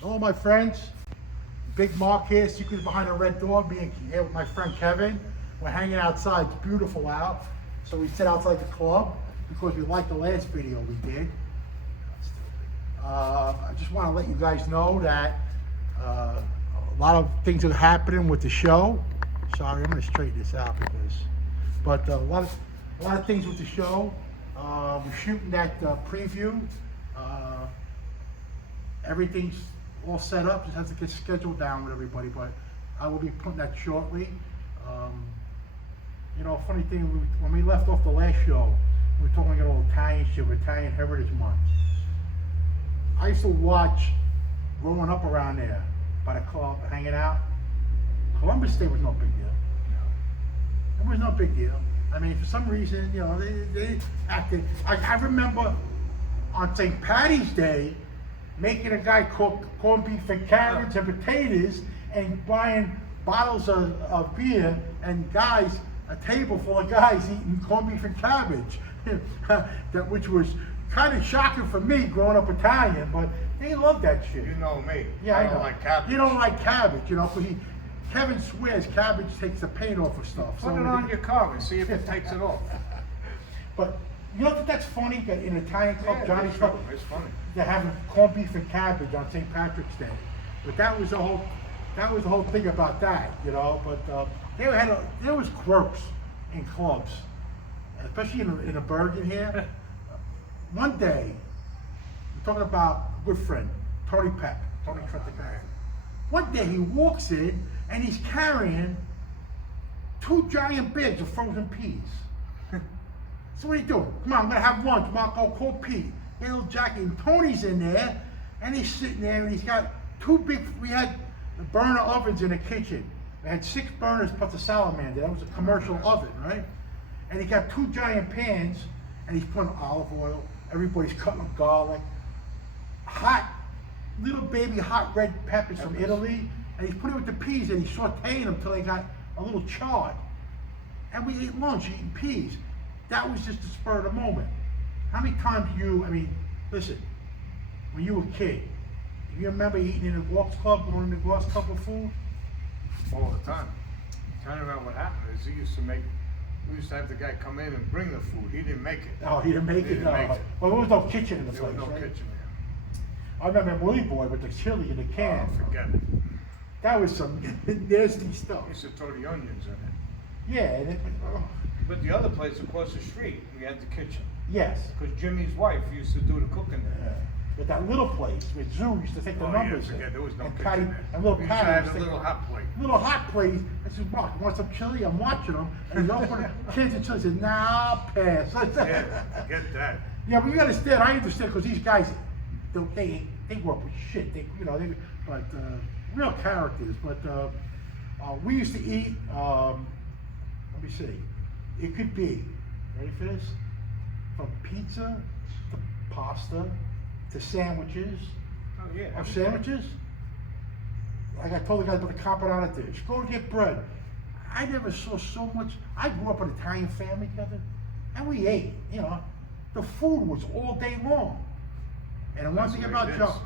Hello, my friends. Big Mark here, secret behind the red door. Me here with my friend Kevin. We're hanging outside. It's beautiful out. So we sit outside the club because we liked the last video we did. I just want to let you guys know that a lot of things are happening with the show. Sorry, I'm going to straighten this out but a lot of things with the show. We're shooting that preview. Everything's all set up, just have to get scheduled down with everybody, but I will be putting that shortly. You know, funny thing, when we left off the last show, we were talking about Italian shit, Italian Heritage Month. I used to watch growing up around there by the club, hanging out. Columbus Day was no big deal. It was no big deal. I mean, for some reason, you know, they acted. I remember on St. Patty's Day, making a guy cook corned beef and carrots and potatoes and buying bottles of beer and guys, a table full of guys eating corned beef and cabbage, which was kind of shocking for me growing up Italian, but they love that shit. You know me. Yeah, I know. don't like cabbage. You don't like cabbage, you know, because Kevin swears cabbage takes the paint off of stuff. Put it on your car and see if it takes it off. But you know that that's funny that in Italian club, Yeah, Johnny's club, it's funny. they're having corned beef and cabbage on St. Patrick's Day. But that was the whole thing about that, you know. But there was quirks in clubs, especially in the Bergin here. One day, we're talking about a good friend, Tony Trentapap. One day he walks in and he's carrying 2 giant bags of frozen peas. So what are you doing? Come on, I'm gonna have lunch. Come on, I'll call Pete. Get a little jacket. And Tony's in there, and he's sitting there, and he's got 2 big. We had burner ovens in the kitchen. We had 6 burners plus a salamander. That was a commercial oven, right? And he got 2 giant pans, and he's putting olive oil. Everybody's cutting up garlic, hot, little baby hot red peppers from Italy, and he's putting it with the peas, and he's sauteing them till they got a little charred. And we ate lunch eating peas. That was just the spur of the moment. How many times listen, when you were a kid, do you remember eating in a Gawk's Club, going to the Gawk's Club with food? All the time. Tell you about what happened is we used to have the guy come in and bring the food. He didn't make it. Oh, he didn't make it? No. Well, there was no kitchen in the There place, was no right? kitchen there. I remember Willie Boy with the chili in the can. Oh, forget it. That was some nasty stuff. We used to throw the onions in it. Yeah, and But the other place across the street, we had the kitchen. yes. Because Jimmy's wife used to do the cooking there. But that little place with Zoo used to take the Oh, numbers yeah, in. forget, there was no And kitchen Patty, there. and little We used to Patty have used a to little hot plate. Little hot plate. I said, Mark, you want some chili? I'm watching them. And he's opening cans of chili. I said, nah, I'll pass. Yeah, forget that. Yeah, but you understand, I understand, because these guys, they grew up with shit. Real characters. But we used to eat, let me see, it could be, ready for this? From pizza to pasta to sandwiches. Oh, yeah. Of sandwiches? Like I told the guys about the caponata dish. Go to get bread. I never saw so much. I grew up in an Italian family, Kevin, and we ate. You know, the food was all day long. And one thing about John,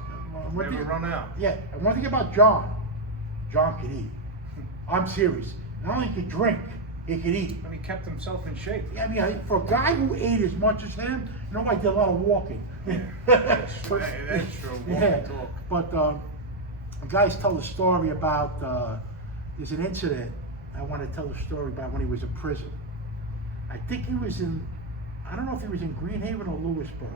Never run out. yeah, and one thing about John could eat. I'm serious. Not only could drink, he could eat. But he kept himself in shape. Yeah, I mean, for a guy who ate as much as him, you know, I did a lot of walking. That's true. That's true. Yeah, Talk. but guys tell the story about, there's an incident I want to tell the story about when he was in prison. I think he was I don't know if he was in Greenhaven or Lewisburg.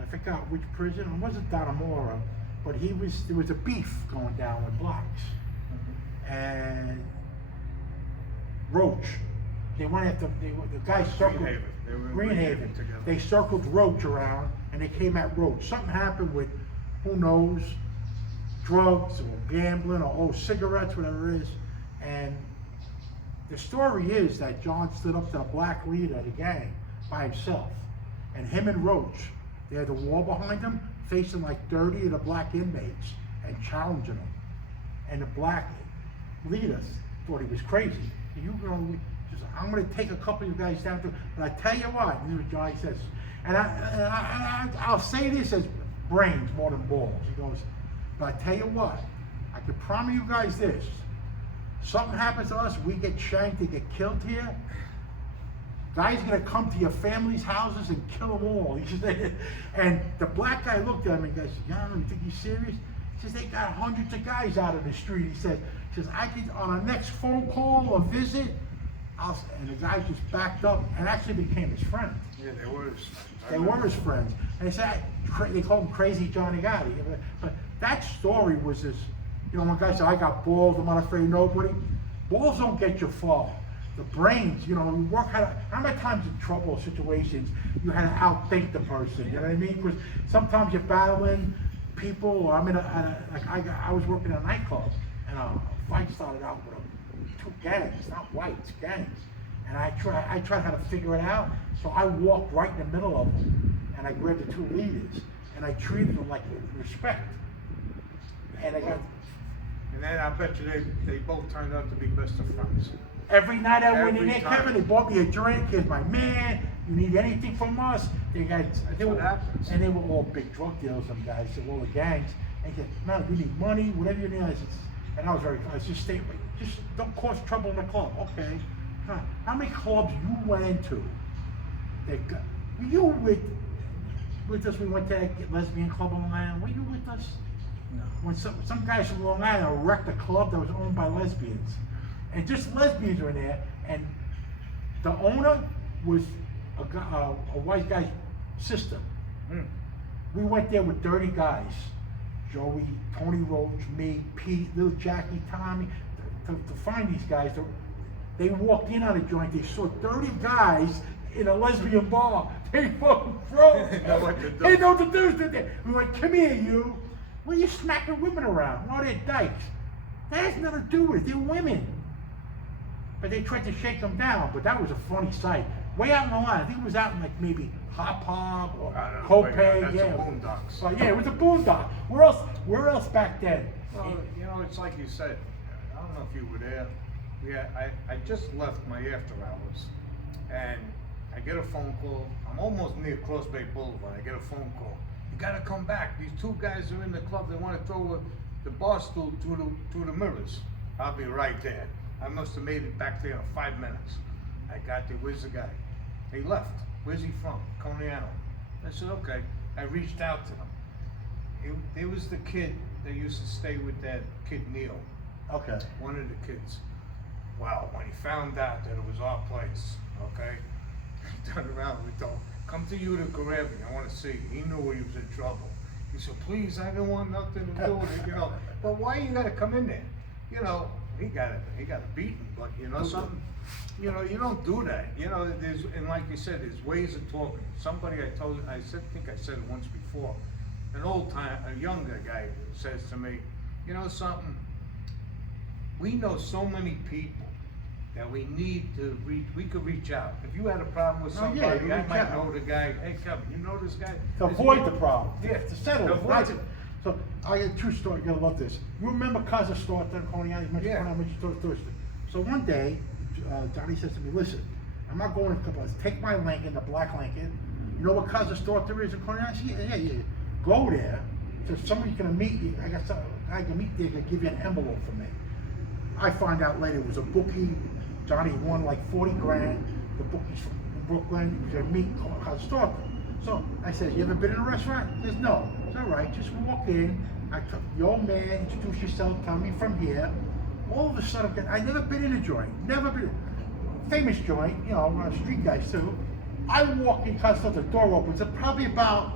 I forgot which prison. It wasn't Donamora, but there was a beef going down with blacks. And Roach, they went after, the guy circled, Greenhaven. They were in Greenhaven. together. They circled Roach around and they came at Roach. Something happened with, who knows, drugs or gambling or cigarettes, whatever it is. And the story is that John stood up to the black leader of the gang by himself. And him and Roach, they had the wall behind them, facing like 30 of the black inmates and challenging them. And the black leader thought he was crazy. I'm going to take a couple of you guys down to, but I tell you what, this is what Johnny says, and I'll say this as brains more than balls. He goes, But I tell you what, I can promise you guys this. Something happens to us, we get shanked, they get killed here. Guys gonna come to your family's houses and kill them all. And the black guy looked at him and goes, "Young, you think he's serious?" He says, "They got hundreds of guys out in the street." He says, "I could, on our next phone call or visit," and the guy just backed up and actually became his friend. Yeah, they were his friends. They were his friends. And they said, they called him Crazy Johnny Gotti. But that story was this, one guy said, "I got balls, I'm not afraid of nobody." Balls don't get you far. The brains, you work hard. How many times in trouble situations you had to outthink the person? You know what I mean? Because sometimes you're battling people, or I'm in I was working in a nightclub, and a fight started out with two gangs, not whites, gangs. And I tried how to figure it out. So I walked right in the middle of them, and I grabbed the two leaders, and I treated them like with respect. And I got. And then I bet you they both turned out to be best of friends. Every night I went in there, time. Kevin, they bought me a drink. Here's my man. You need anything from us? They were all big drug dealers, some guys, so all the gangs. And they said, "No, we need money, whatever you need." And I was just stay, just don't cause trouble in the club. Okay. How many clubs you went into? Were you with us? We went to that lesbian club on Long Island. Were you with us? No. When some guys from Long Island wrecked a club that was owned by lesbians. And just lesbians were in there, and the owner was a white guy's sister. We went there with dirty guys, Joey, Tony Roach, me, Pete, little Jackie, Tommy, to find these guys. They walked in on a joint, they saw 30 guys in a lesbian bar. They fucking froze. They know what to do. We went, "Come here, you. What are you smacking women around? Oh, they're dykes." That has nothing to do with it, they're women. But they tried to shake them down, but that was a funny sight. Way out in the line, I think it was out in like maybe Hop Hop or Copay. That's yeah, the Boondocks. So, yeah, it was a boondock. Where else back then? Well, it's like you said. I don't know if you were there. Yeah, I just left my after hours, and I get a phone call. I'm almost near Cross Bay Boulevard. I get a phone call. "You gotta come back. These two guys are in the club. They want to throw the bar stool through the mirrors." I'll be right there. I must have made it back there in 5 minutes. I got there. "Where's the guy?" They left. "Where's he from?" "Coniano." I said, "Okay." I reached out to them. It was the kid that used to stay with that kid Neil. Okay. One of the kids. Well, when he found out that it was our place, okay, he turned around and we told him, "Come to Utica Avenue, I want to see you." He knew he was in trouble. He said, "Please, I don't want nothing to do with it, But why you gotta come in there? He got a beating, but something. You don't do that. And like you said, there's ways of talking. Somebody I think I said it once before. A younger guy says to me, something. We know so many people that we need to reach. We could reach out. If you had a problem with somebody, I might know the guy. "Hey, Kevin, you know this guy?" To avoid the problem. Yeah, to settle it. avoid it. So I got a true story. You're gonna love this. You remember Casa Store at Coney Island? You mentioned Coney Island. So one day, Johnny says to me, "Listen, I'm not going to a couple. Take my Lincoln, the black Lincoln. You know what Casa Store there is in Coney Island? Yeah. Go there. So somebody's gonna meet you. I got some guy can meet there. Gonna give you an envelope for me." I find out later it was a bookie. Johnny won like 40 grand. The bookie's from Brooklyn. He was gonna meet Casa Store. So I said, "You ever been in a restaurant?" He says, "No." It's all right, just walk in. I took the old man, introduce yourself, tell me from here. All of a sudden, I never been in a joint, never been. Famous joint, street guys too. I walk in, the door opens. It's probably about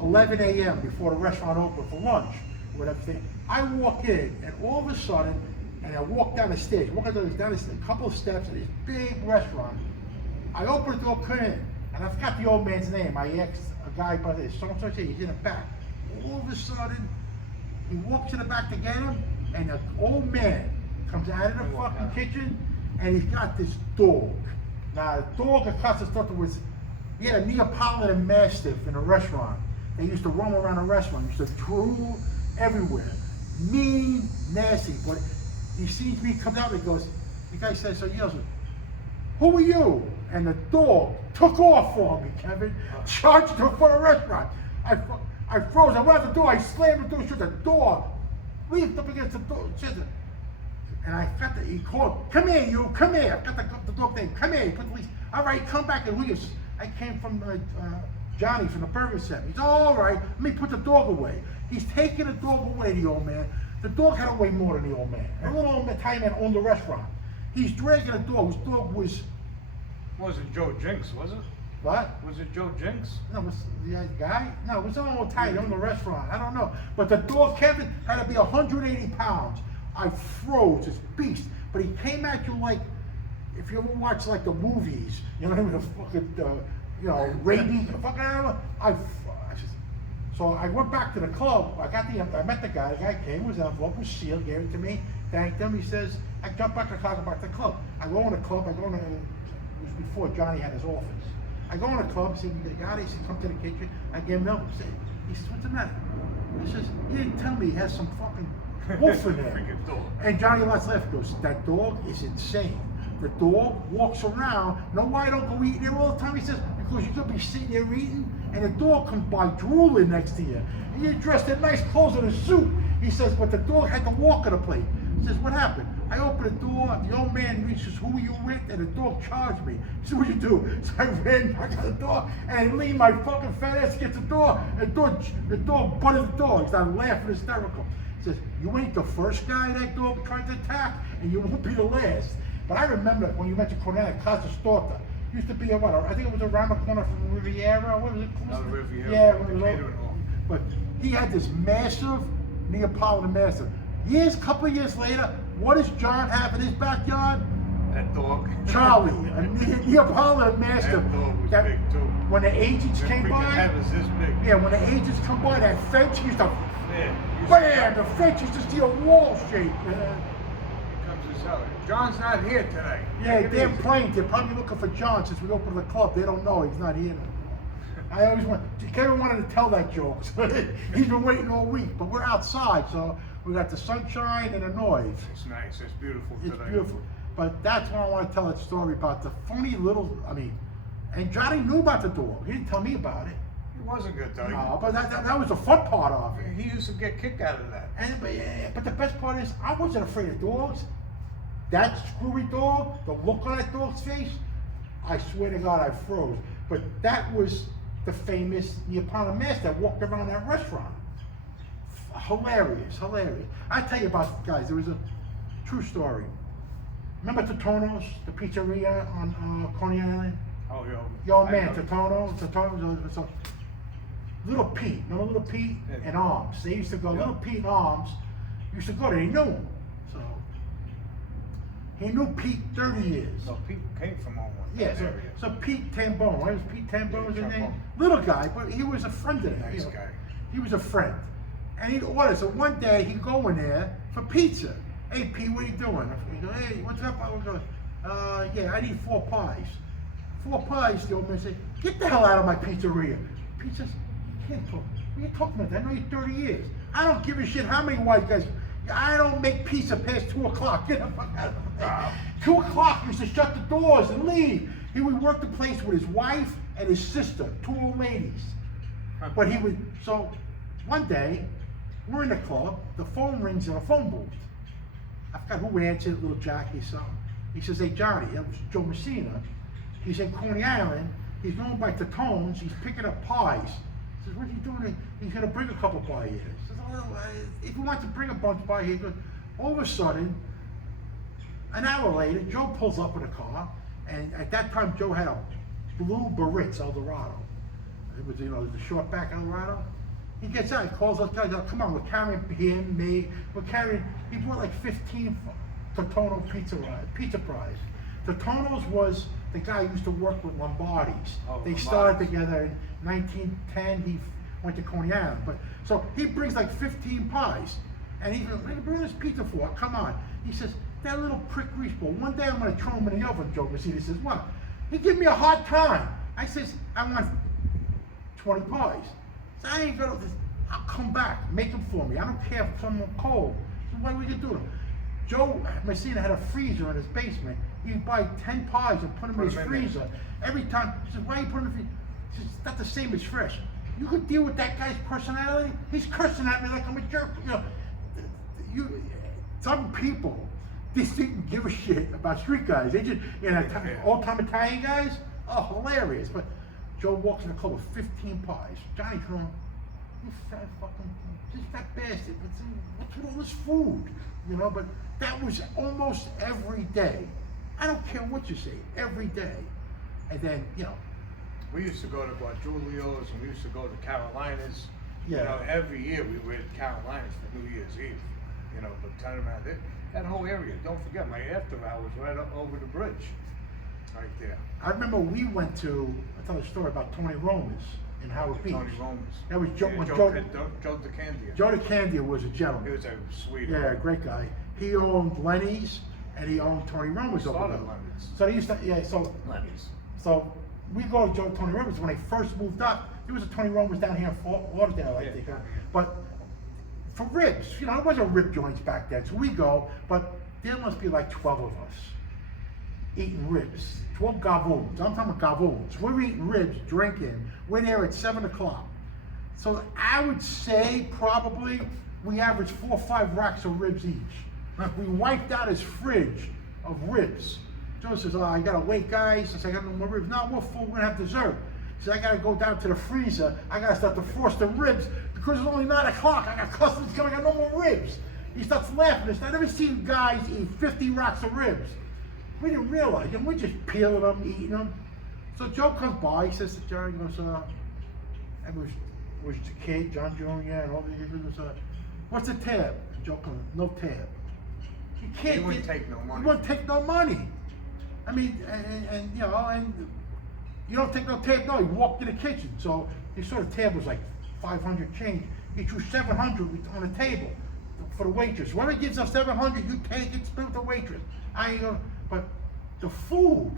11 a.m. before the restaurant opened for lunch, whatever thing. I walk in, and all of a sudden, and I walk down the stairs, a couple of steps in this big restaurant. I open the door, come in, and I forgot the old man's name. I asked a guy by the so-and-so, he's in the back. All of a sudden, he walks to the back to get him, and the old man comes out of the fucking kitchen, and he's got this dog. Now, the dog at Casa Storta he had a Neapolitan Mastiff in a restaurant. They used to roam around the restaurant, used to drool everywhere. Mean, nasty, but he sees me come out and he goes, the guy says, so he yells, "Who are you?" And the dog took off for me, Kevin, charged him for the restaurant. I froze. I went out the door. I slammed the door shut. The door leaned up against the door. And I got he called, come here, you, come here. I got the dog name, come here. He put the leash. All right, come back and leave. I came from Johnny from the Bergin set. He's all right. Let me put the dog away. He's taking the dog away, the old man. The dog had to weigh more than the old man. The little old Italian man owned the restaurant. He's dragging the dog. His dog was. Wasn't Joe Jinks, was it? What? Was it Joe Jinks? No, was the guy? No, it was an old Italian owned the restaurant. I don't know. But the dog, Kevin, had to be 180 pounds. I froze, this beast. But he came at you like, if you ever watch like the movies, you know what I mean, the fucking, rabies, fucking, so I went back to the club. I met the guy. The guy came, was envelope was sealed, gave it to me, thanked him. He says, I jumped back to talk about the club. I go in the club. It was before Johnny had his office. I go in the club. He said, Gotti, he said, come to the kitchen. I gave him milk. He says, what's the matter? He says, you didn't tell me he has some fucking wolf in there. Freaking dog. And Johnny Lots left goes, that dog is insane. The dog walks around. Know why I don't go eating there all the time? He says, because you could be sitting there eating, and the dog comes by drooling next to you. And you're dressed in nice clothes and a suit. He says, but the dog had to walk in the plate. He says, what happened? I opened the door, the old man reaches, who are you with? And the dog charged me. He said, what'd you do? So I ran back to the door and leaned my fucking fat ass against the door. And the dog butted the door. He started laughing hysterical. He says, you ain't the first guy that dog tried to attack, and you won't be the last. But I remember when you mentioned Cornell, Casa Storta. Used to be I think it was around the corner from Riviera. What was it? Riviera. Yeah, it was but he had this massive Neapolitan Mastiff. Couple of years later, what does John have in his backyard? That dog. Charlie, a Neapolitan Mastiff. That dog was big too. When the agents came by. Head was this big. Yeah, when the agents come by, that fence used to. Yeah. Bam! The fence used to see a wall shake. John's not here today. Yeah, they're playing. They're probably looking for John since we opened the club. They don't know he's not here now. I always Kevin wanted to tell that joke. He's been waiting all week, but we're outside, so we got the sunshine and the noise. It's nice. It's beautiful today. It's beautiful. But that's why I want to tell that story about the funny little. And Johnny knew about the dog. He didn't tell me about it. It wasn't good though. No, but that was the fun part of it. He used to get kicked out of that. But the best part is, I wasn't afraid of dogs. That screwy dog, the look on that dog's face, I swear to God, I froze. But that was the famous Neapolitan Mastiff that walked around that restaurant. Hilarious. I tell you about, guys, there was a true story. Remember Totono's, the pizzeria on Coney Island? Oh, yo. Yo, man, Totono's. Little Pete, remember Little Pete and Arms? They used to go, Little Pete and Arms used to go there, he knew him. So, he knew Pete 30 years. So Pete came from Owen. Yeah, so Pete Tambone, right? Was Pete Tambone his name? Little guy, but he was a friend of theirs. Nice guy. He was a friend. And he'd order, so one day he'd go in there for pizza. Hey Pete, what are you doing? He goes, hey, what's up? I would go, yeah, I need 4 pies. 4 pies, the old man said, get the hell out of my pizzeria. Pete says, you can't talk. What are you talking about? I know you 30 years. I don't give a shit how many white guys. I don't make pizza past 2 o'clock. Get the fuck out of here. 2 o'clock, he used to shut the doors and leave. He would work the place with his wife and his sister, 2 old ladies. But he would, so one day, we're in the club, the phone rings in a phone booth. I forgot who answered, little Jackie something. He says, hey Johnny, that was Joe Messina. He's in Coney Island, he's going by Totone's, he's picking up pies. He says, what are you doing? He's gonna bring a couple by here. He says, oh, if you want to bring a bunch by here, good. All of a sudden, an hour later, Joe pulls up in a car, and at that time Joe had a blue Baritz Eldorado. It was, the short back Eldorado. He gets out, he calls those guys out, come on, we're carrying him, me, he brought like 15 Totono pizza pies. Totono's was the guy who used to work with Lombardi's. They started together in 1910, he went to Coney Island. But so he brings like 15 pies, and he goes, what are you bringing this pizza for? Come on. He says, that little prick grease ball, one day I'm gonna throw him in the oven, Joe Messina. He says, what? He give me a hard time. I says, I want 20 pies. So I ain't gonna, I'll come back, make them for me. I don't care if someone cold. So what are we gonna do? Joe Messina had a freezer in his basement. He'd buy 10 pies and put them in his freezer. Every time, he said, why are you putting them in the freezer? He says, it's not the same as fresh. You could deal with that guy's personality? He's cursing at me like I'm a jerk. some people just didn't give a shit about street guys. They just, old time Italian guys, oh, hilarious. But Joe walks in the club with 15 pies. Johnny Trump, you fat fucking, this fat bastard, what's with all this food? You know, but that was almost every day. I don't care what you say, every day. And then, you know. We used to go to Julio's and we used to go to Carolinas. Yeah. You know, every year we were at Carolinas for New Year's Eve. You know, but turn around there. That whole area, don't forget, my after hours right up over the bridge. Right there. I remember we went to, I tell a story about Tony Romas in Howard Beach. Tony Romas. That was Joe, Yeah, when Joe DeCandia. Joe DeCandia was a He gentleman. was a sweet Yeah, great guy. He owned Lenny's and he owned Tony Romas over Started there. Lenny's. So he used to, yeah, so So we go to Tony Romas when they first moved up. There was a Tony Romas down here in Fort Lauderdale, I think. Yeah. But for ribs, you know, it wasn't rib joints back then. So we go, but there must be like 12 of us eating ribs. 12 gavoons. I'm talking about gavoons. We're eating ribs, drinking. We're there at 7 o'clock. So I would say probably we averaged 4 or 5 racks of ribs each. We wiped out his fridge of ribs. Joe says, oh, I gotta wait, guys. I said, I got no more ribs. No, we're full, we're gonna have dessert. He said, I gotta go down to the freezer. I gotta start to frost the ribs because it's only 9 o'clock. I got customers coming, I got no more ribs. He starts laughing. He said, I've never seen guys eat 50 racks of ribs. We didn't realize, and we're just peeling them, eating them. So Joe comes by, he says to Jerry, he goes, and was the kid, John Jr., and all the others, what's the tab? And Joe comes, no tab. You can't. He wouldn't take no money. He wouldn't take no money. I mean, and you know, and you don't take no tab, no, he walked in the kitchen. So he saw the tab was like 500 change. He threw 700 on the table for the waitress. Whoever gives us 700, you take it, split with the waitress. I ain't gonna, but the food,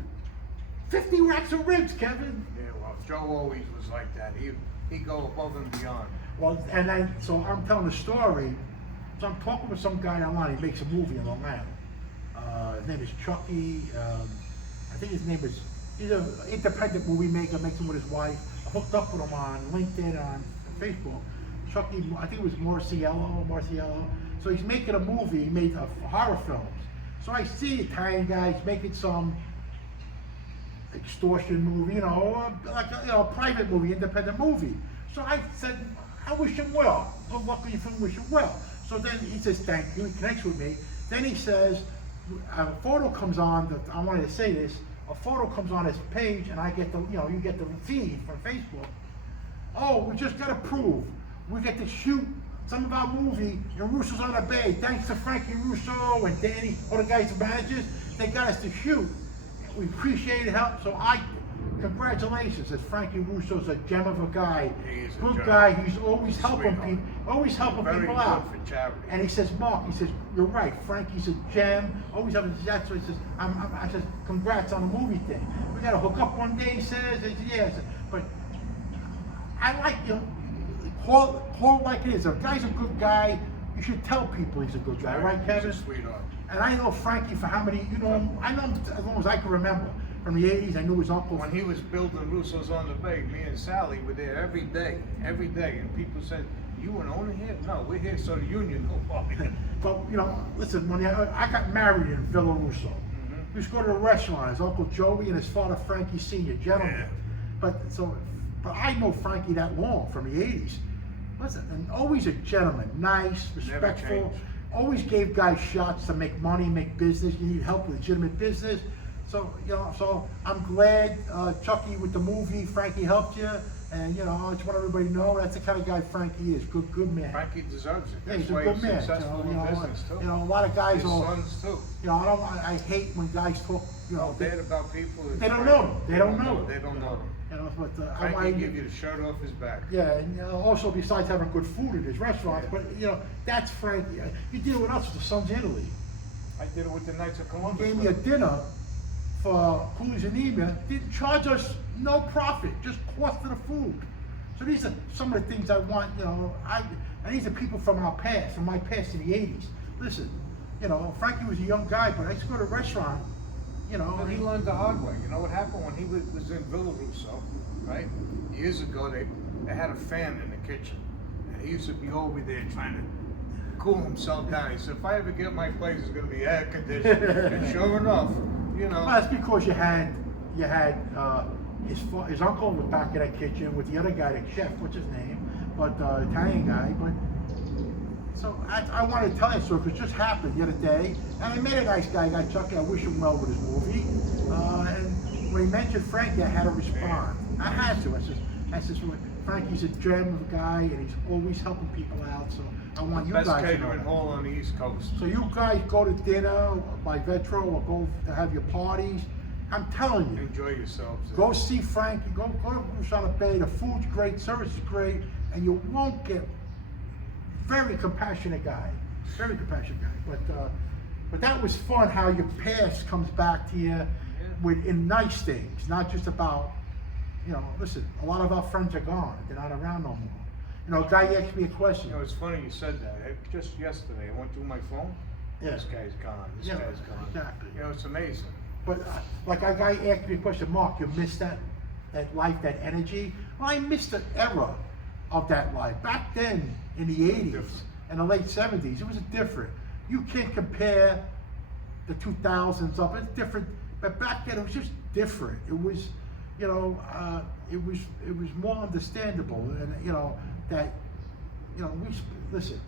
50 racks of ribs, Kevin. Yeah, well, Joe always was like that. He'd go above and beyond. Well, so I'm telling the story. So I'm talking with some guy online. He makes a movie in Long Island. His name is Chucky. I think his name is. He's an independent movie maker. Makes him with his wife. I hooked up with him on LinkedIn, on Facebook. Chucky, I think it was Marciello. So he's making a movie. He made horror films. So I see Italian guys making some extortion movie, you know, like a private movie, independent movie. So I said, I wish him well. Good luck with your film, wish him well. So then he says, thank you, he connects with me. Then he says, a photo comes on, I wanted to say this, a photo comes on his page and I get the, you know, you get the feed from Facebook. Oh, we just got approved. We get to shoot some of our movie in Russo's on the Bay. Thanks to Frankie Russo and Danny, all the guys, the managers, they got us to shoot. We appreciate help, so congratulations, as Frankie Russo's a gem of a guy. He is a good gem. guy, he's always helping people, Very people good out. for charity. And he says, Mark, he says, you're right, Frankie's a gem, always helping, that's what he says, I says, congrats on the movie thing. We gotta hook up one day, he says, yeah, but I like, you know, Paul like it is, if a guy's a good guy, you should tell people he's a good guy, right, Kevin? He's a sweetheart. And I know Frankie for how many, you know him, I know him as long as I can remember. From the 80s, I knew his uncle. When he was building Russo's on the Bay, me and Sally were there every day, and people said, you an owner here? No, we're here so the union will walk in. But, you know, listen, when I got married in Villa Russo, we used to go to the restaurant, his Uncle Joey and his father Frankie Sr., gentlemen. Yeah. But I know Frankie that long, from the 80s. Listen, and always a gentleman, nice, respectful, changed. always gave guys shots to make money, make business, you need help with legitimate business. So, you know, so I'm glad, Chucky, with the movie, Frankie helped you, and, you know, I just want everybody to know that's the kind of guy Frankie is, good man. Frankie deserves it. Yeah, That's he's a why good he's man. successful in business too. You know, a lot of guys His sons too. you know, I hate when guys talk, you know, Bad about people. they don't know them. They don't know. They don't know them. You know, but I Frankie want give you the shirt off his back. yeah, and also besides having good food at his restaurants, but you know, that's Frankie. You did it with us with the Sons of Italy. I did it with the Knights of He Columbus. gave me a dinner for Cooley's Anemia, didn't charge us no profit, just cost of the food. So these are some of the things I want, you know, and these are people from our past, from my past in the 80s. Listen, you know, Frankie was a young guy, but I used to go to a restaurant, you know. But he learned the hard way. You know what happened when he was in Villa Russo, right? Years ago, they had a fan in the kitchen. And he used to be over there trying to cool himself down. He said, if I ever get my place, it's gonna be air conditioned. And sure enough, you know. Well, that's because you had his uncle was back in that kitchen with the other guy, the chef, what's his name, but Italian guy. But so I wanted to tell you so because it just happened the other day, and I met a nice guy, Chucky. I wish him well with his movie. And when he mentioned Frankie, I had to respond. I had to. I said, Frankie's a gem of a guy, and he's always helping people out. So I want you Best guys to know catering that. hall on the East Coast. So you guys go to dinner by Vetro or go to have your parties. I'm telling you, Enjoy yourselves. go see Frankie, go to Bushana Bay, the food's great, service is great, and you won't get very compassionate guy. Very compassionate guy. But that was fun how your past comes back to you in nice things, not just about, listen, a lot of our friends are gone. They're not around no more. A guy asked me a question. It's funny you said that. Just yesterday, I went through my phone. Yeah. This guy's gone. This Yeah, guy's gone. exactly. It's amazing. But like a guy asked me a question, Mark, you missed that life, that energy? Well, I missed the era of that life. Back then, in the 80s and the late 70s, it was different. You can't compare the 2000s up, it's different. But back then, it was just different. It was, it was more understandable. And, listen,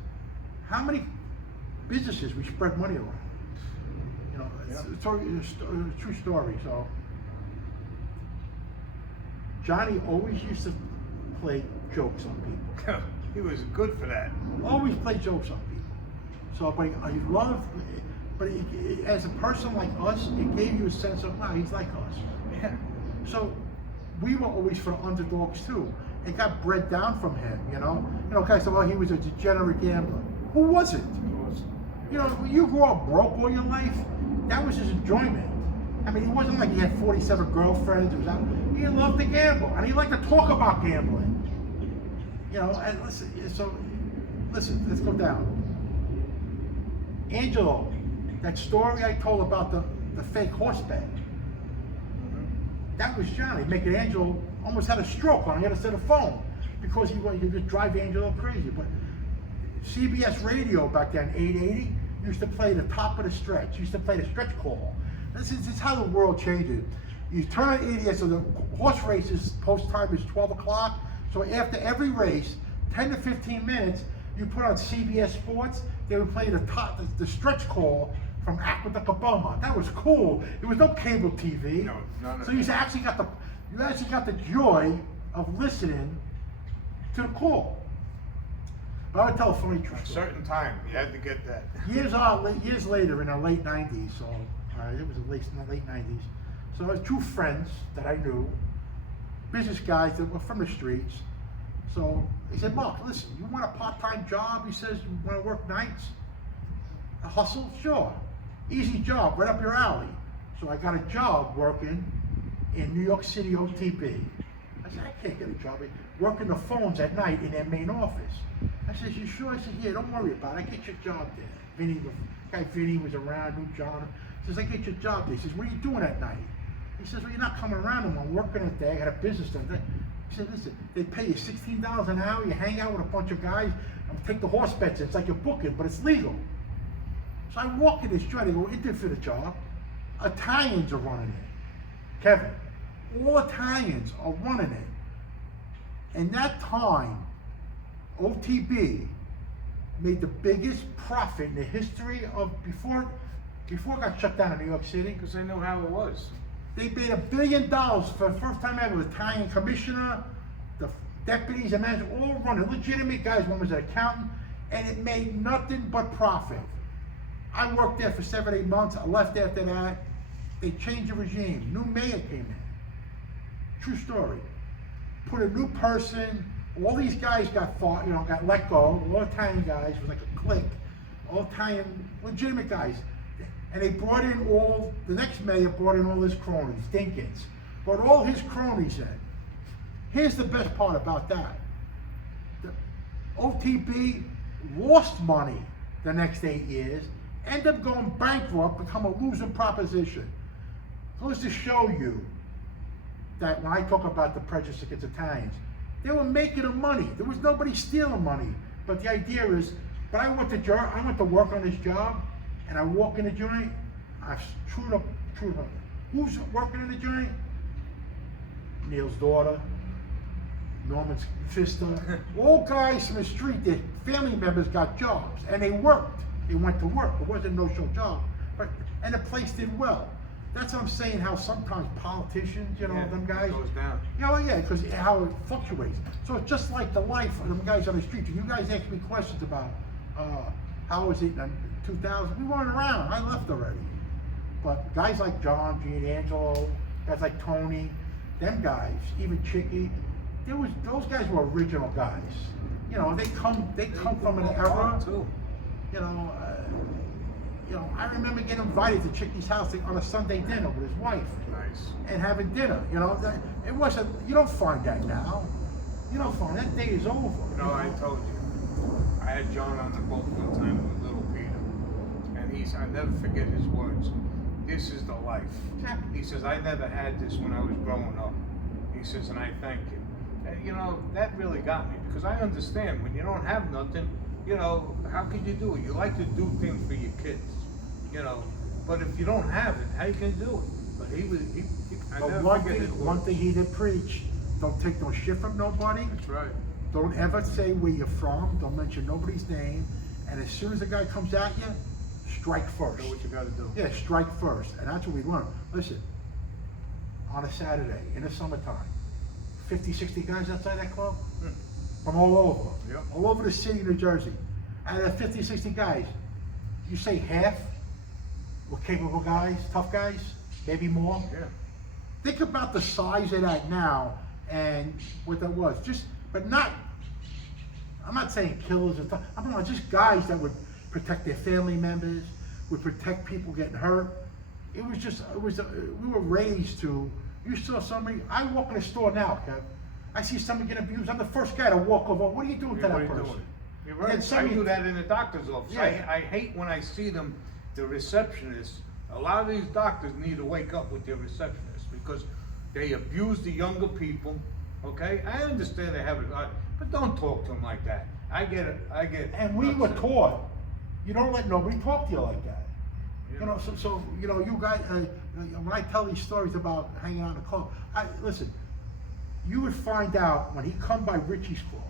how many businesses we spread money around? It's a true story. So Johnny always used to play jokes on people. He was good for that. Always play jokes on people. So, but I love. But as a person like us, it gave you a sense of, wow, he's like us. Yeah. So we were always for underdogs too. It got bred down from him. Guys said, well, he was a degenerate gambler. Who wasn't? When you grew up broke all your life, that was his enjoyment. I mean, it wasn't like he had 47 girlfriends. He loved to gamble, and he liked to talk about gambling. And listen, let's go down. Angelo, that story I told about the fake horse bet, that was Johnny, making Angelo almost had a stroke on the other side of the phone because he could just drive Angelo crazy. But CBS radio back then, 880, used to play the top of the stretch, used to play the stretch call. This is how the world changes. You turn at 88, so the horse races, post time is 12 o'clock. So after every race, 10 to 15 minutes, you put on CBS Sports, they would play the stretch call from Aqueduct of Beaumont. That was cool. There was no cable TV. No. So you actually got the joy of listening to the call. But I would tell a funny true A story. certain time, you had to get that. Years later, in the late 90s, so it was in the late 90s, so I had two friends that I knew, business guys that were from the streets. So he said, Mark, listen, you want a part-time job? He says, you want to work nights? A hustle? Sure. Easy job, right up your alley. So I got a job working in New York City OTB. I said, I can't get a job. Working the phones at night in their main office. I said, you sure? I said, yeah, don't worry about it. I get your job there. Vinny was around, knew John. He says, I get your job there. He says, what are you doing at night? He says, well, you're not coming around them. I'm working at day. I got a business done. He said, listen, they pay you $16 an hour. You hang out with a bunch of guys and take the horse bets. It's like you're booking, but it's legal. So I walk in this joint. I go interview for the job. Italians are running it. Kevin, all Italians are running it. In that time, OTB made the biggest profit in the history of before it got shut down in New York City. Because they knew how it was. They made $1 billion for the first time ever. The Italian commissioner, the deputies, and managers, all running. Legitimate guys. One was an accountant, and it made nothing but profit. I worked there for 7, 8 months. I left after that. They changed the regime. New mayor came in. True story. Put a new person. All these guys got let go. All Italian guys. It was like a clique. All Italian, legitimate guys. And they brought in the next mayor brought in all his cronies, Dinkins. Brought all his cronies in. Here's the best part about that. The OTB lost money the next 8 years, ended up going bankrupt, become a losing proposition. Goes to show you that when I talk about the prejudice against Italians, they were making the money. There was nobody stealing money. But the idea is, But I went to work on this job, and I walk in the joint, true to, who's working in the joint? Neil's daughter, Norman's sister, all guys from the street, their family members got jobs, and they worked. They went to work. It wasn't a no-show job, and the place did well. That's what I'm saying, how sometimes politicians, you know, them guys. It goes down. Yeah, because how it fluctuates. So it's just like the life of them guys on the street. You guys ask me questions about how was it in 2000? We weren't around. I left already. But guys like John, Gene, Angelo, guys like Tony, them guys, even Chicky, those guys were original guys. You know, they come from an era. Too. You know, I remember getting invited to Chicky's house on a Sunday dinner with his wife. Nice. And having dinner. You know, it wasn't. You don't find that now. You don't find that day is over. No, I told you. I had John on the boat one time with little Peter, and I never forget his words. This is the life. Exactly. He says, I never had this when I was growing up. He says, and I thank you. And you know, that really got me, because I understand when you don't have nothing, you know, how can you do it? You like to do things for your kids, you know, but if you don't have it, how you can do it? But I But never forget his one words. thing he did preach: don't take no shit from nobody. That's right. Don't ever say where you're from. Don't mention nobody's name. And as soon as the guy comes at you, strike first. Know what you gotta do. Yeah, strike first. And that's what we learned. Listen, on a Saturday in the summertime, 50, 60 guys outside that club from all over. Yep. All over the city of New Jersey. Out of the 50, 60 guys, you say half were capable guys, tough guys, maybe more. Yeah. Think about the size of that now and what that was. But not, I'm not saying killers and stuff. I'm talking about just guys that would protect their family members, would protect people getting hurt. We were raised to, you saw somebody, I walk in a store now, Kev. I see somebody get abused. I'm the first guy to walk over. What are you doing to What are that you person? doing? You're And right. somebody- I do that in the doctor's office. Yeah. I hate when I see them, the receptionists. A lot of these doctors need to wake up with their receptionists, because they abuse the younger people. Okay, I understand they have it, but don't talk to them like that. I get it. And we were upset. taught, you don't let nobody talk to you like that. Yeah. You know, so you know, you guys, when I tell these stories about hanging out in the club, listen, you would find out when he come by Richie's Club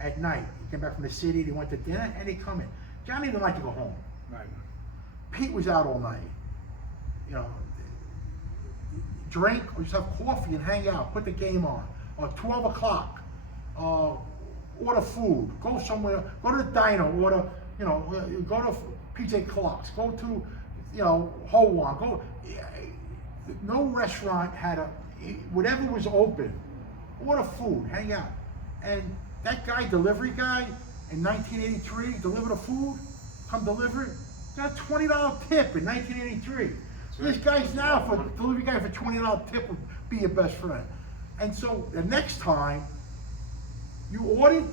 at night. He came back from the city, they went to dinner, and they come in. Johnny didn't like to go home. Right. Pete was out all night. You know, drink or just have coffee and hang out, put the game on. Or 12 o'clock, order food, go somewhere, go to the diner, order, you know, go to PJ Clark's, go to, you know, Ho-Wan, go. No restaurant had whatever was open, order food, hang out. And that guy, delivery guy, in 1983, deliver the food, come deliver it, got a $20 tip in 1983. These guys now, for delivery guy for $20 tip would be your best friend. And so the next time you ordered,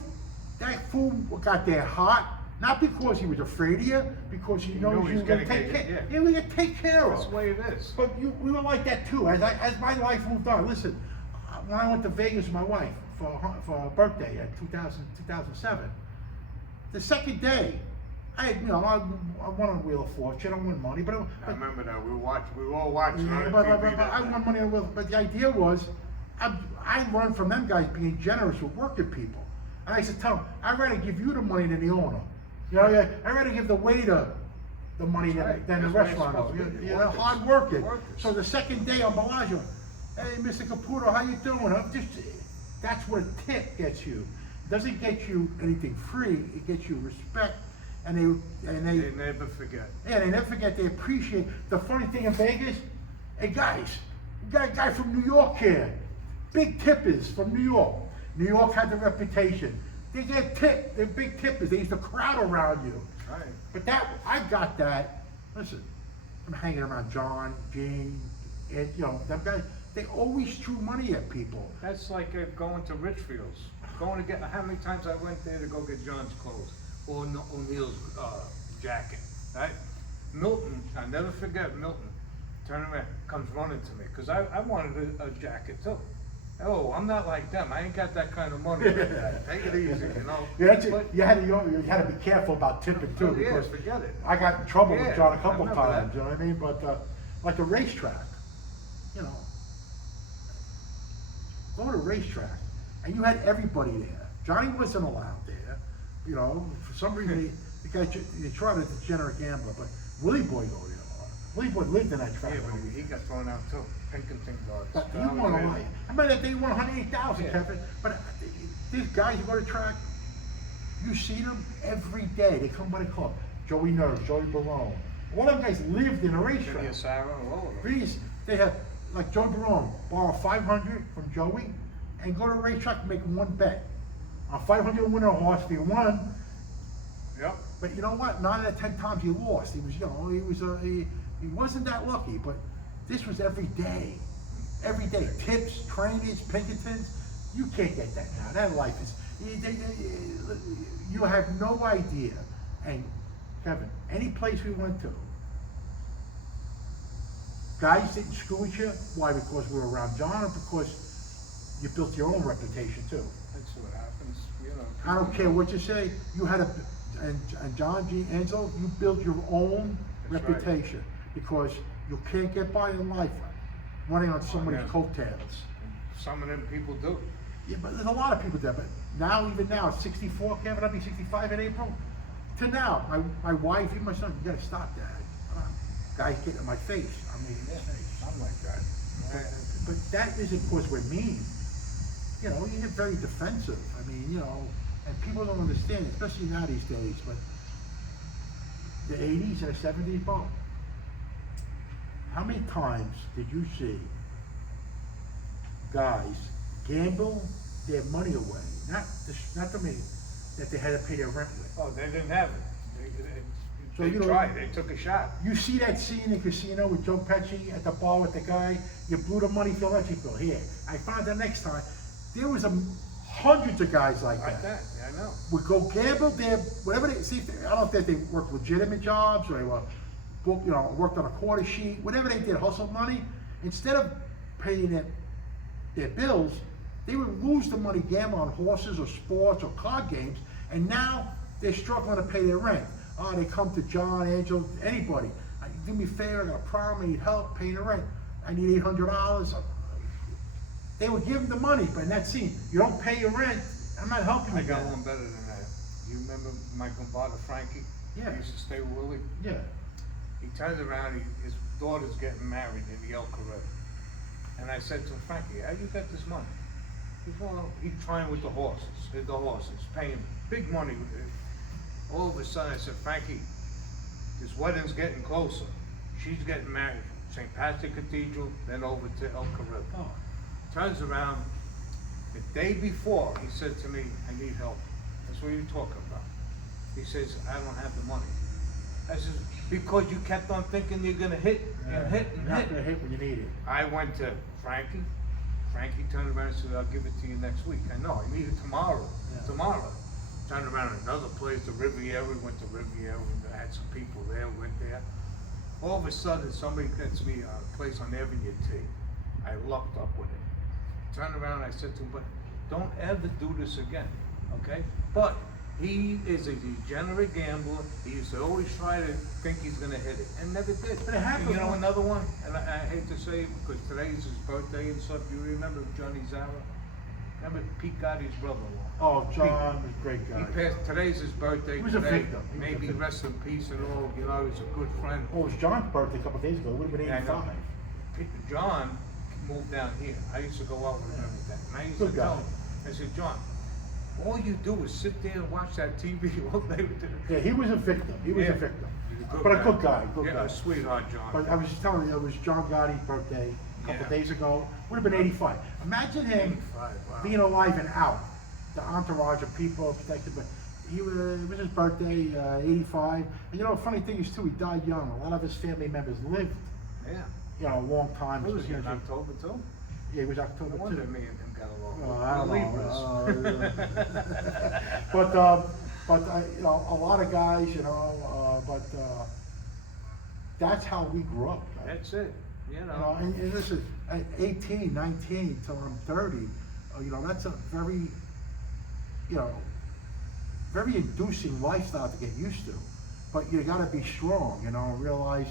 that food got there hot, not because he was afraid of you, because he knows you were gonna take care. Yeah, we could take care of. That's the way it is. But we were like that too. As my life moved on, listen, when I went to Vegas with my wife for her birthday in 2007, the second day, I won on Wheel of Fortune. I won money, but I remember that. We were all watching on yeah, the but TV that I night. won money on Wheel. But the idea was, I learned from them guys being generous with working people. And I used to tell them, I'd rather give you the money than the owner. You know, I'd rather give the waiter the money Right. than the That's what it's restaurant supposed owner. to be. You know, Workers. hard working. Workers. So the second day on Bellagio, hey, Mr. Caputo, how you doing? That's what a tip gets you. It doesn't get you anything free. It gets you respect, and they never forget. yeah, they never forget. They appreciate. The funny thing in Vegas, hey guys, you got a guy from New York here, big tippers from New York. New York had the reputation. They get tipped. They're big tippers. They used to crowd around you. Right. But I got that. Listen, I'm hanging around John, Gene, and you know, them guys. They always threw money at people. That's like going to Richfield's. Going to get, how many times I went there to go get John's clothes or O'Neill's jacket, right? Milton, I never forget Milton. Turn around, comes running to me because I wanted a jacket too. Oh, I'm not like them. I ain't got that kind of money. Take it easy, you know. Yeah, that's it. But- You had to be careful about tipping too, Oh, yeah, because forget it. I got in trouble Yeah, with John a I couple of remember times, that. you know what I mean? But, like the racetrack, you know, go to a racetrack, and you had everybody there. Johnny wasn't allowed there, you know, for some reason, the guy, they tried a degenerate gambler, but Willie Boy go there a lot. Willie Boy lived in that track. Yeah, but he got thrown out too. Pinkerton guards. But he won a lot. I mean, that day he won 108,000, Yeah. Kevin. But these guys who go to track, you see them every day. They come by the club. Joey Nurse, Joey Barone. All them guys lived in a racetrack. Yeah, Sarah, all of them. These, they have, like Joey Barone, borrow 500 from Joey and go to a racetrack and make one bet. On 500 win a horse, if he won, Yep. but you know what? 9 out of 10 times he lost. He was, you know, he wasn't that lucky. But this was every day, every day. Tips, trainage, Pinkertons. You can't get that now. That life is. You have no idea. And Kevin, any place we went to, guys didn't screw with you. Why? Because we were around John, or because you built your own reputation too. That's what happens, you know. I don't care what you say. You had and John G. Enzo, you built your own That's right. reputation because you can't get by in life running on somebody's yeah. coattails. Some of them people do. Yeah, but there's a lot of people there. But now, even now, at 64, Kevin, I'll be 65 in April. To now, my wife, even my son, you gotta stop that. Guys get in my face. I'm in his face. I'm like that. But that isn't because we're mean. You know, you get very defensive. I mean, you know, and people don't understand, especially now these days, but the 80s and the 70s, Bob, how many times did you see guys gamble their money away? Not the money that they had to pay their rent with. Oh, they didn't have it. So They you know- tried, they took a shot. You see that scene in Casino with Joe Pesci at the bar with the guy, you blew the money for electric bill. Here, I found the next time. There was hundreds of guys like Like that. that, yeah, I know. Would go gamble their, whatever they, see, I don't know if they worked legitimate jobs or they were, you know, worked on a quarter sheet, whatever they did, hustle money. Instead of paying their bills, they would lose the money gambling on horses or sports or card games, and now they're struggling to pay their rent. Oh, they come to John, Angel, anybody. Do me a favor, I got a problem, I need help paying the rent. I need $800. They would give them the money, but in that scene, you don't pay your rent, I'm not helping you. I got guys. one better than that. You remember Michael Barter, Frankie? Yeah. He used to stay with Willie. Yeah. He turns around, his daughter's getting married in the El Carril. And I said to him, Frankie, how you got this money? He said, well, he's trying with the horses, paying big money. All of a sudden I said, Frankie, this wedding's getting closer. She's getting married. St. Patrick Cathedral, then over to El Carril. Oh. Turns around, the day before, he said to me, I need help. That's what you're talking about. He says, I don't have the money. I says, because you kept on thinking you're gonna hit and hit and You're not hit. gonna hit when you need it. I went to Frankie. Frankie turned around and said, I'll give it to you next week. I know, I need it tomorrow. Yeah. Tomorrow. Turned around another place, the Riviera. We went to Riviera. We had some people there, went there. All of a sudden, somebody gets me a place on Avenue T. I lucked up with it. Turned around, I said to him, but don't ever do this again, okay? But he is a degenerate gambler. He used to always try to think he's gonna hit it, and never did. But it happens. And you know another one, and I hate to say it because today's his birthday and stuff. You remember Johnny Zara? Remember Pete Gotti's brother-in-law? Oh, John was a great guy. He passed, today's his birthday. He was a today. victim. He was a Maybe victim. rest in peace and all, you know, he's a good friend. Oh, it was John's birthday a couple of days ago. It would have been Yeah, I know. 85. John moved down here. I used to go out with him every day. And I used Good to guy. tell him, I said, John, all you do is sit there and watch that TV all day. Yeah, he was a victim. He was Yeah. a victim. He's a good But a guy. good guy, good Yeah, guy. a sweetheart, John. But I was just telling you, it was John Gotti's birthday a couple Yeah. days ago. Would have been 85. Imagine him 85, wow. being alive and out. The entourage of people protected, but it was his birthday, 85. And you know, the funny thing is too, he died young. A lot of his family members lived, Yeah. you know, a long time. What was he in especially- October too? Yeah, it was No October wonder 2. me and him got along. Oh, I don't We're know. Libras. But you know, a lot of guys, you know, that's how we grew up. Right? That's it. You know. And listen, at 18, 19 till I'm 30, that's a very, very inducing lifestyle to get used to. But you gotta be strong, and realize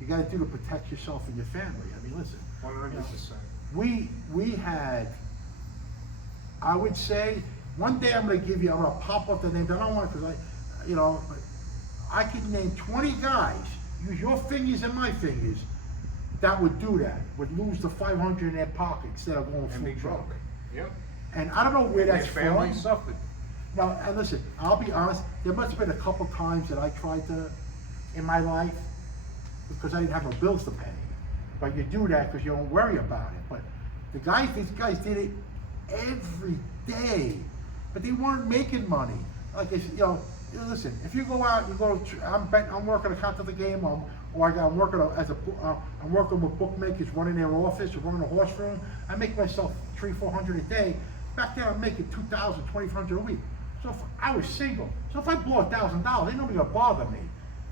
you gotta do to protect yourself and your family. I mean, listen. 100%. We had, I would say, one day I'm gonna pop up the names. I don't want, because but I could name 20 guys, use your fingers and my fingers, that would do that, would lose the 500 in their pocket instead of going And be full drunk. drunk. Yep. And I don't know where that's His family from. suffered. Now, and listen, I'll be honest, there must have been a couple times that I tried to, in my life, because I didn't have no bills to pay. But you do that because you don't worry about it. But these guys did it every day, but they weren't making money. Like, listen, if you go out, I'm working a continental game, I'm working with bookmakers running their office or running a horse room. I make myself $300-400 a day. Back then, I'm making $2,000-2,500 a week. So if I was single, so if I blew $1,000, ain't nobody gonna bother me.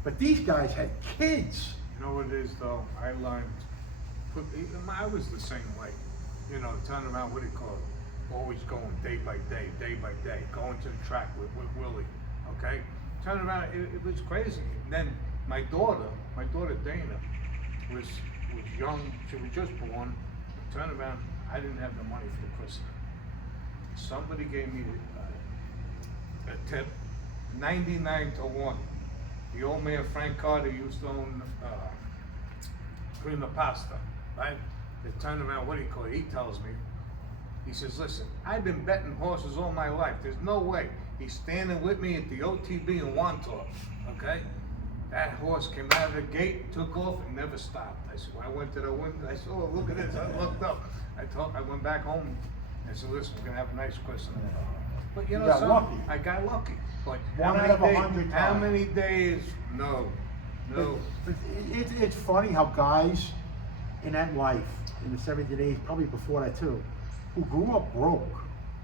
But these guys had kids. You know what it is though? I learned. I was the same way. Turn around, what do you call it? Always going day by day, going to the track with Willie. Okay? Turn around, it was crazy. And then my daughter Dana, was young. She was just born. Turn around, I didn't have the money for the christening. Somebody gave me a tip, 99-1. The old man Frank Carter used to own Prima Pasta, right? They turn around, what do you call it? He tells me, he says, listen, I've been betting horses all my life. There's no way. He's standing with me at the OTB in Wantor, okay? That horse came out of the gate, took off, and never stopped. I said, when I went to the window, I said, oh, look at this. I looked up. I went back home. I said, listen, we're gonna have a nice christening. But You got lucky. I got lucky. But One out of 100 how times. many days? No. But it's funny how guys in that life, in the 70s, 80s, probably before that too, who grew up broke,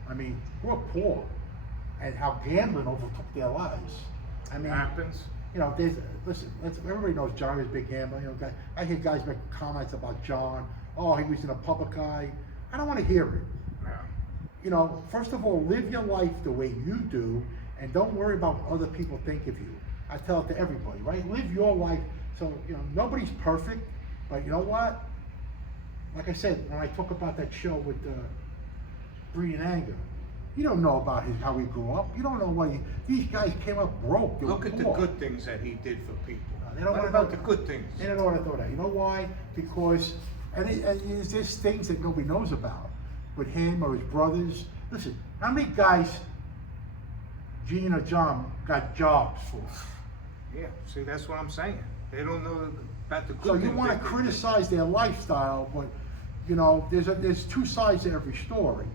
grew up poor, and how gambling overtook their lives. It happens. Everybody knows John was a big gambler. I hear guys make comments about John. Oh, he was in a public eye. I don't want to hear it. Yeah. First of all, live your life the way you do, and don't worry about what other people think of you. I tell it to everybody, right? Live your life. So, nobody's perfect, but you know what? Like I said, when I talk about that show with Breed and Anger, you don't know about how he grew up. You don't know what these guys came up broke. Look at the good things that he did for people. They don't What know about the good things? They don't know what I thought of. You know why? Because, and there's just things that nobody knows about with him or his brothers. Listen, how many guys, Gene or John, got jobs for? Yeah, see, that's what I'm saying. They don't know about the good So things. you want to criticize their lifestyle, but there's two sides to every story.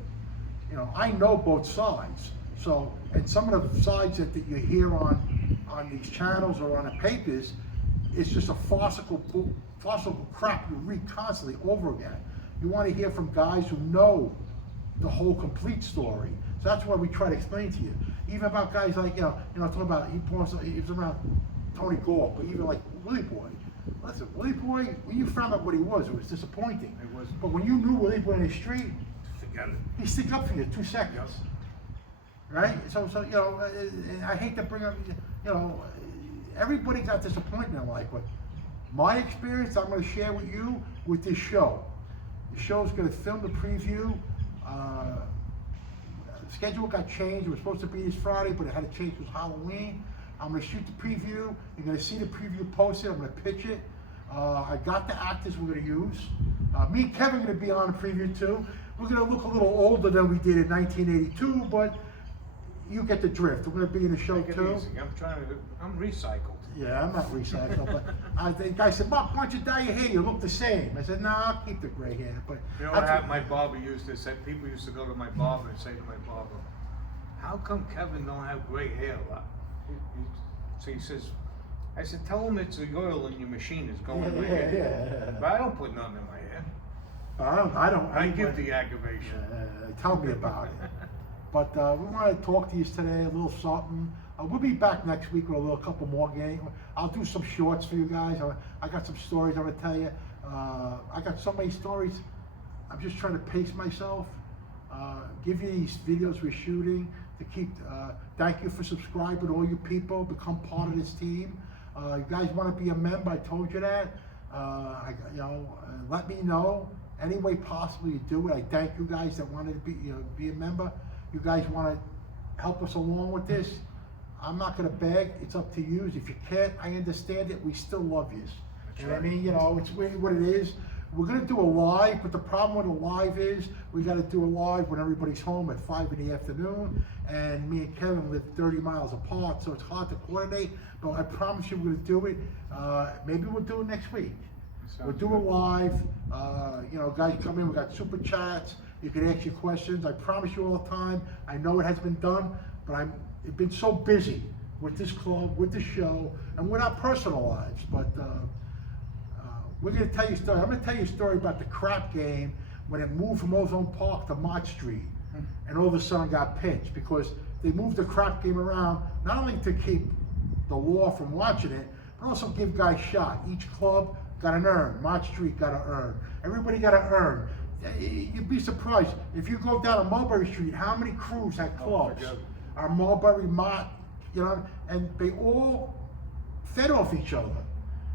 I know both sides. So, and some of the sides that you hear on these channels or on the papers, it's just a farcical crap you read constantly over again. You want to hear from guys who know the whole complete story. So that's why we try to explain to you. Even about guys like, talking about, he was around Tony Gore, but even like Willie Boy. Listen, Willie Boy, when you found out what he was, it was disappointing. It was. But when you knew Willie Boy in the street, Forget it. he stick up for you 2 seconds. Right? So and I hate to bring up, everybody got disappointment in life, but my experience I'm going to share with you with this show. The show's going to film the preview. The schedule got changed. It was supposed to be this Friday, but it had to change. It was Halloween. I'm going to shoot the preview. You're going to see the preview posted. I'm going to pitch it. I got the actors we're going to use. Me and Kevin are going to be on the preview too. We're going to look a little older than we did in 1982, but you get the drift. We're going to be in the show Take it too. easy. I'm recycled. Yeah, I'm not recycled, but the guy said, Mark, why don't you dye your hair? You look the same. I said, no, I'll keep the gray hair. But You know what happened? My barber used to say, people used to go to my barber and say to my barber, how come Kevin don't have gray hair a lot? So he says, I said, tell him it's the oil in your machine is going in my hair. Yeah. But I don't put nothing in my hair. I I give the aggravation. Tell me about it. But we want to talk to you today, a little something. We'll be back next week with a couple more games. I'll do some shorts for you guys. I got some stories I'm going to tell you. I got so many stories. I'm just trying to pace myself. Give you these videos we're shooting to keep. Thank you for subscribing, all you people. Become part of this team. You guys want to be a member? I told you that. Let me know any way possible you do it. I thank you guys that wanted to be a member. You guys want to help us along with this. I'm not going to beg. It's up to you. If you can't, I understand it. We still love you. You know what I mean? It's really what it is. We're going to do a live, but the problem with a live is we got to do a live when everybody's home at 5 in the afternoon, and me and Kevin live 30 miles apart, so it's hard to coordinate, but I promise you we're going to do it. Maybe we'll do it next week. We'll do a live. Guys come in, we got super chats. You can ask your questions. I promise you all the time. I know it has been done, but I've been so busy with this club, with the show, and with our personal lives. But we're going to tell you a story. I'm going to tell you a story about the crap game when it moved from Ozone Park to Mott Street, and all of a sudden got pinched because they moved the crap game around, not only to keep the law from watching it, but also give guys shot. Each club got an earn. Mott Street got an earn. Everybody got an earn. You'd be surprised if you go down to Mulberry Street, how many crews had clubs? Our Mulberry, Mott, and they all fed off each other.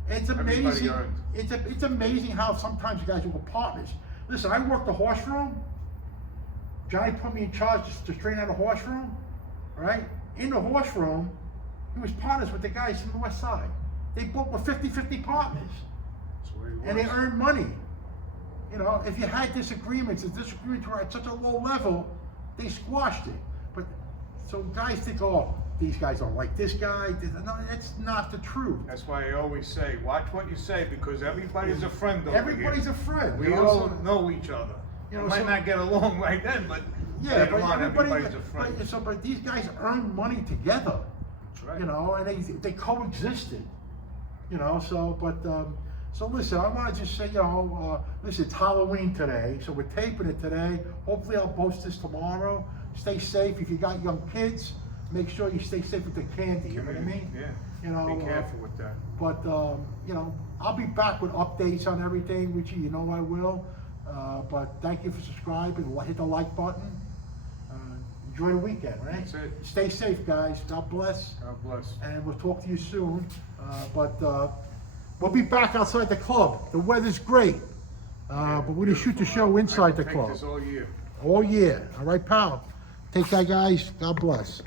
It's amazing. It's amazing how sometimes you guys are partners. Listen, I worked the horse room. Johnny put me in charge to train out the horse room, right? In the horse room, he was partners with the guys from the west side. They both were 50-50 partners. And they earned money. If you had disagreements, the disagreements were at such a low level, they squashed it. But so guys think, oh, these guys don't like this guy. No, that's not the truth. That's why I always say, watch what you say, because everybody's a friend over Everybody's here. a friend. We also know each other. We might not get along right then, but later on, everybody's a friend. But these guys earned money together. That's right. And they coexisted. So listen, I want to just say, listen, it's Halloween today, so we're taping it today. Hopefully I'll post this tomorrow. Stay safe. If you got young kids, make sure you stay safe with the candy, you know what I mean? Yeah. Be careful with that. But, I'll be back with updates on everything, Richie, I will. But thank you for subscribing. Hit the like button. Enjoy the weekend, right? That's it. Stay safe, guys. God bless. God bless. And we'll talk to you soon. But we'll be back outside the club. The weather's great. But we're going to shoot the show inside the club. I can take this all year. All year. All right, pal? Take care, guys. God bless.